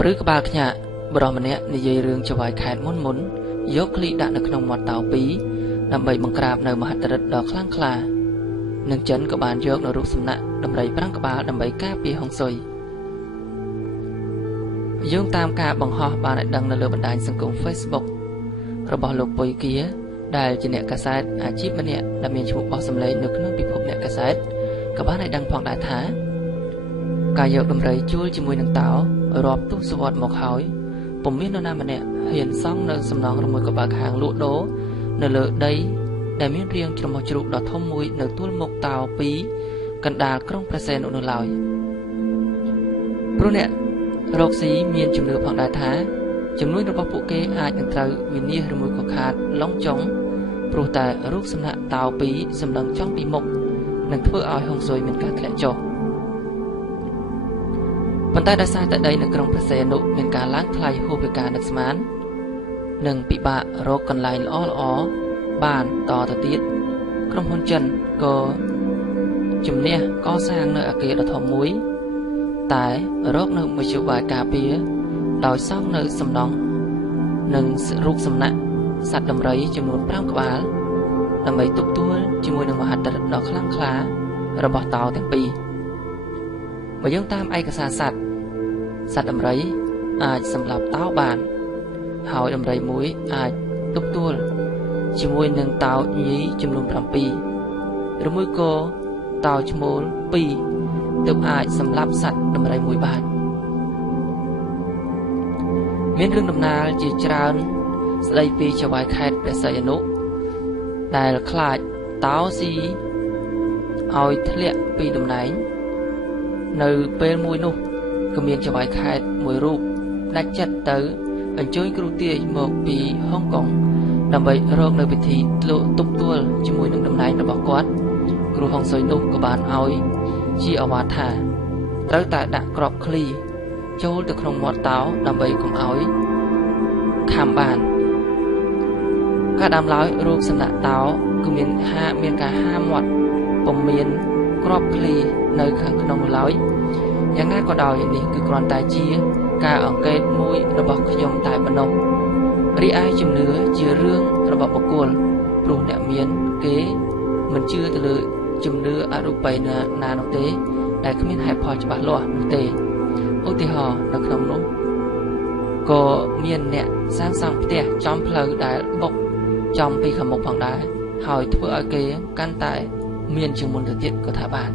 ព្រឹកបាលខ្ញាបរោះម្នាក់និយាយរឿងចវាយខេតមុនយកឃ្លីដាក់នៅក្នុងមាត់តោពីរដើម្បីបង្ក្រាបនៅមហិទ្ធិឫទ្ធិដ៏ខ្លាំងក្លានឹងចិនក៏បានយកនៅរូបសំណាកដំរី5ក្បាលដើម្បីការពារហុងស៊ុយយោងតាមការបង្ហោះបានឲ្យដឹងនៅលើបណ្ដាញសង្គម Facebook របស់លោកពុយគាដែលជាអ្នកកាសែតអាជីពម្នាក់ដែលមានឈ្មោះបោះសម្លេងនៅក្នុងពិភពអ្នកកាសែតក៏បានឲ្យដឹងផងដែរថាការយកដំរីជួលជាមួយនឹងតោរាប់ទសវត្សរ៍មកហើយពុំមាននរណាម្នាក់ហ៊ានសង់នៅសំណង់ឬមួយក៏បើកហាងលក់ដូរនៅលើដីដែលមានរាងច្រមុះជ្រូកដ៏ធំមួយនៅទួលមុខតោ2កណ្ដាលក្រុងព្រះសីហនុនោះឡើយព្រោះអ្នករកស៊ីមានជំនឿផងដែរថាជំនួយរបស់ពួកគេអាចនឹងត្រូវវិនាសឬមួយក៏ខាតឡងចុងព្រោះតែរូបសំណាកតោ2សម្លឹងចង់ពីមុខនឹងធ្វើឲ្យហុងស៊ុយមានការធ្លាក់ចុះប៉ុន្តែដោយសារតែដីនៅក្រុងព្រះសីហនុមានការឡើងថ្លៃហួសពីការនឹកស្មាននិងពិបាករកកន្លែងល្អបានតទៅទៀតក្រុមហ៊ុនចិនក៏ជំនះកសាងនៅអគារដ៏ធំមួយតែរកនៅមជ្ឈបាយការពារដោយសង់នៅសំណង់និងរូបសំណាកសត្វដំរីចំនួន5ក្បាលដើម្បីទប់ទួលជាមួយនឹងមហិទ្ធិឫទ្ធិដ៏ខ្លាំងក្លារបស់តោទាំងពីរបើយើងតាមឯកសារសត្វដំរីអាចសម្លាប់តោបានហើយដំរីមួយអាចទប់ទួលជាមួយនឹងតោញីចំនួន7ឬមួយក៏តោឈ្មោល2ទើបអាចសម្លាប់សត្វដំរីមួយបានមានរឿងដំណាលជាច្រើនស្ដីពីចវាយខេត្តព្រះសីហនុដែលខ្លាចតោស៊ីឲ្យធ្លាក់ពីតំណែងនៅពេលមួយនោះក៏មានចវាយខេត្តមួយរូបដាច់ចិត្តទៅអញ្ជើញគ្រូទាយមកពីហុងកុងដើម្បីរកនៅពិធីទប់ទួលជាមួយនឹងតំណែងរបស់គាត់គ្រូហុងស៊ុយនោះក៏បានឲ្យជាអវាទថាត្រូវតែដាក់ក្របឃ្លីចូលទៅក្នុងមាត់តោដើម្បីកុំឲ្យខំបានការដាំឡើយរូបសំណាកតោគឺមានការហាមាត់ពុំមានក្របឃ្លីនៅខាងក្នុងឡើយយ៉ាងណាក៏ដោយនេះគឺគ្រាន់តែជាការអង្កេតមួយរបស់ខ្ញុំតែប៉ុណ្ណោះរីឯជំនឿជារឿងរបស់បុគ្គលព្រោះអ្នកមានគេមិនជឿទៅលើជំនឿអរូបីណានោះទេដែលគ្មានហេតុផលច្បាស់លាស់នោះទេឧទាហរណ៍នៅក្នុងនោះក៏មានអ្នកសាងសង់ផ្ទះចំផ្លូវដែលបុកចំពីខាងមុខផងដែរហើយធ្វើឲ្យគេកាន់តែមានជាងមុនទៅទៀតក៏ថាបាន